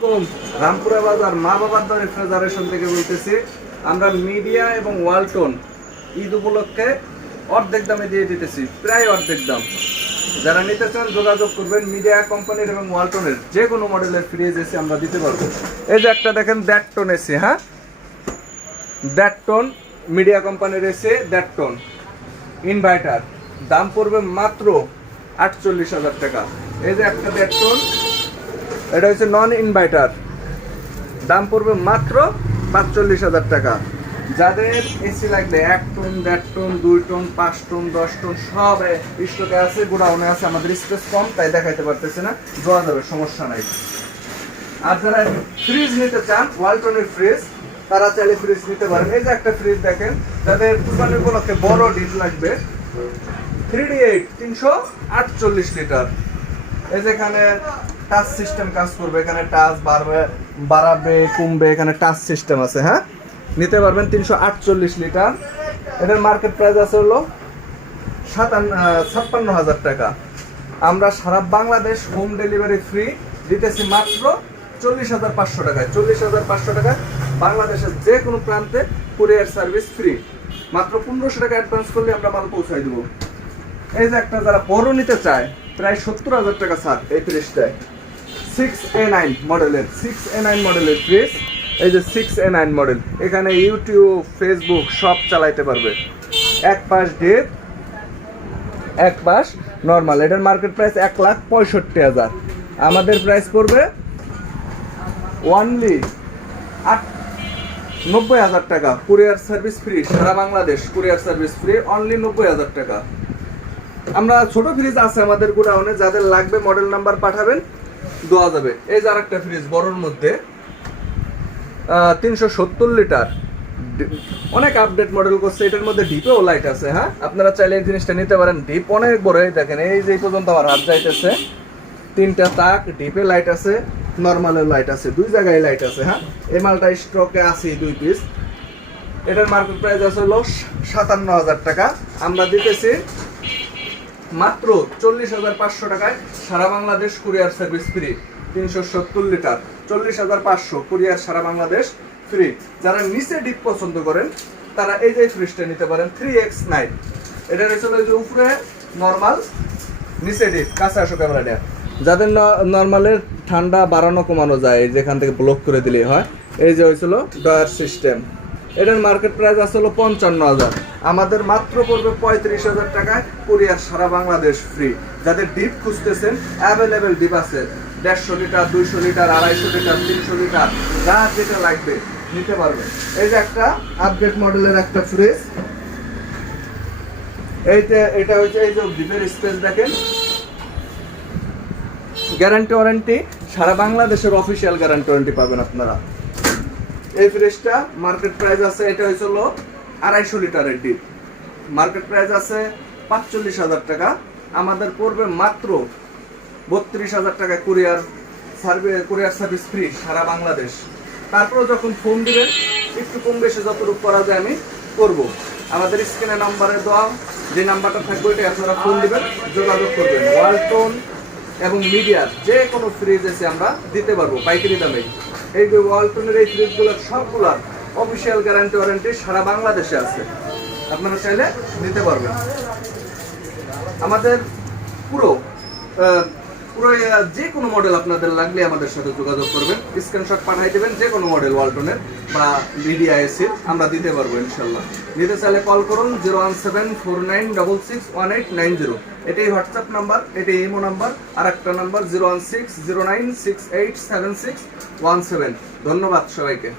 আলাইকুম, রামপুরা বাজার মা বাবার দর রেফ্রিজারেশন থেকে বলতেছি। আমরা মিডিয়া এবং ওয়ালটন ঈদ উপলক্ষে অর্ধেক দামে দিয়ে দিতেছি, প্রায় অর্ধেক দাম। যারা নিতে চান যোগাযোগ করবেন। মিডিয়া কোম্পানির এবং ওয়ালটনের যে কোনো মডেলের ফ্রিজ এসি আমরা দিতে পারবো। এই যে একটা দেখেন দ্যাটটন এসি, হ্যাঁ দ্যাটটন মিডিয়া কোম্পানির এসি, দ্যাটটন ইনভার্টার, দাম পড়বে মাত্র 48,000 টাকা। এই যে একটা দ্যাটটন, এটা হচ্ছে নন ইনভার্টার, দাম পড়বে মাত্র 45,000 টাকা। যাদের এসি লাগবে 1 ton, 1.5 ton, 2 ton, 5 ton, 10 ton সব স্টকে আছে, গোডাউনে আছে। আমাদের স্পেস কম তাই দেখাইতে পারতেছে না, দেওয়া যাবে, সমস্যা নাই। আর যারা ফ্রিজ নিতে চান, ওয়ালটনের ফ্রিজ, তারা চাইলে ফ্রিজ নিতে পারেন। এই যে একটা ফ্রিজ দেখেন, যাদের কুরবানির উপলক্ষে বড় ডিপ লাগবে, 3D8 348 লিটার। এই যেখানে টাচ সিস্টেম কাজ করবে, এখানে টাচ বাড়াবে কমবে, এখানে টাচ সিস্টেম আছে, হ্যাঁ নিতে পারবেন। 348 লিটার। এটার মার্কেট প্রাইস আছে হলো 56,000 টাকা। আমরা সারা বাংলাদেশ হোম ডেলিভারি ফ্রি দিতেছি মাত্র 40,500 টাকায়। 40,500 টাকায় বাংলাদেশের যে কোনো প্রান্তে কুরিয়ার সার্ভিস ফ্রি। মাত্র 1500 টাকা অ্যাডভান্স করলে আমরা মাল পৌঁছাই দেবো। এই যে একটা যারা বড় নিতে চায়, প্রায় 70,000 টাকা ছাড় এই ফ্রিজটায়। 6A9 মডেলের, 6A9 মডেলের ফ্রিজ। এই যে 6A9 মডেল, এখানে ইউটিউব, ফেসবুক সব চালাইতে পারবে। এক পাশ ডিপ, এক পাশ নর্মাল। এটার মার্কেট প্রাইস 1,65,000। আমাদের প্রাইস পড়বে অনলি 90,000 টাকা। কুরিয়ার সার্ভিস ফ্রি, সারা Bangladesh courier service free, only 90,000 টাকা। আমরা ছোট ফ্রিজ আছে আমাদের গোডাউনে, যাদের লাগবে মডেল নাম্বার পাঠাবেন, দেওয়া যাবে। এই যে আরেকটা ফ্রিজ বড়র মধ্যে, 370 লিটার, অনেক আপডেট মডেল করছে। এটার মধ্যে ডিপেও লাইট আছে, হ্যাঁ আপনারা চাইলে এই জিনিসটা নিতে পারেন। ডিপ অনেক বড়, এই দেখেন এই যে পর্যন্ত আমার হাত যাইতেছে। 3টা তাক, ডিপে লাইট আছে, নর্মালের লাইট আছে, 2 জায়গায় লাইট আছে, হ্যাঁ এই মালটা স্টকে আছে 2 পিস। এটার মার্কেট প্রাইস আছে হলো 57,000 টাকা। আমরা দিতেছি মাত্র 40,500 টাকায়, সারা Bangladesh courier service free. 370 litre, 40,500 courier, সারা বাংলাদেশ ফ্রি। যারা নিচে ডিপ পছন্দ করেন তারা এই যে ফ্রিজটা নিতে পারেন, 3X9। এটা হচ্ছে যে উপরে নর্মাল, নিচে ডিপ। কাছে আসো ক্যামেরাটা। যাদের নর্মালের ঠান্ডা বাড়ানো কমানো যায়, যেখান থেকে ব্লক করে দিলেই হয়। এই যে হয়েছিল ডয়ার সিস্টেম। এটার মার্কেট প্রাইস আছে হলো 55,000। আমাদের মাত্র পড়বে 35,000 টাকায়, কুরিয়ার সারা বাংলাদেশ ফ্রি। যাদের ডিপ খুঁজতেছেন, অ্যাভেলেবেল ডিপ আছে, 150 লিটার, 200 লিটার, 250 লিটার, 300 লিটার, যার যেটা লাগবে নিতে পারবে। এই যে একটা আপডেট মডেলের একটা ফ্রিজ, এটা হচ্ছে এই যে ডিপের স্পেস দেখেন, গ্যারান্টি ওয়ারেন্টি সারা বাংলাদেশের অফিসিয়াল গ্যারান্টি ওয়ারেন্টি পাবেন আপনারা। এই ফ্রিজটা মার্কেট প্রাইস আছে, এটা হয়েছিল 250 লিটারের ডিপ, মার্কেট প্রাইস আছে 45,000 টাকা। আমাদের পড়বে মাত্র 32,000 টাকা কুরিয়ার সার্ভিস ফ্রি, সারা বাংলাদেশ। তারপরে যখন ফোন দিবেন, একটু কম বেশি যতটুকু করা যায় আমি করব। আমাদের স্ক্রিনে নাম্বারে দেওয়া যে নাম্বারটা থাকবে, ওইটা আপনারা ফোন দিবেন, যোগাযোগ করবেন। ওয়ালটন এবং মিডিয়ার যে কোনো ফ্রিজ এসে আমরা দিতে পারবো পাইকারি দামে। এই যে ওয়ালটনের এই ফ্রিজগুলোর সবগুলোর অফিসিয়াল গ্যারান্টি ওয়ারেন্টি সারা বাংলাদেশে আছে, আপনারা চাইলে নিতে পারবেন। আমাদের পুরো যে কোনো মডেল আপনাদের লাগলে আমাদের সাথে যোগাযোগ করবেন, স্ক্রিনশট পাঠিয়ে দেবেন। যে কোনো মডেল ওয়ালটনের বা মিডিয়া এসির আমরা দিতে পারবো ইনশাল্লাহ। নিতে চাইলে কল করুন 01749661890। এটাই হোয়াটসঅ্যাপ নাম্বার, এটাই ইমো নাম্বার। আর একটা নাম্বার 01609687617। ধন্যবাদ সবাইকে।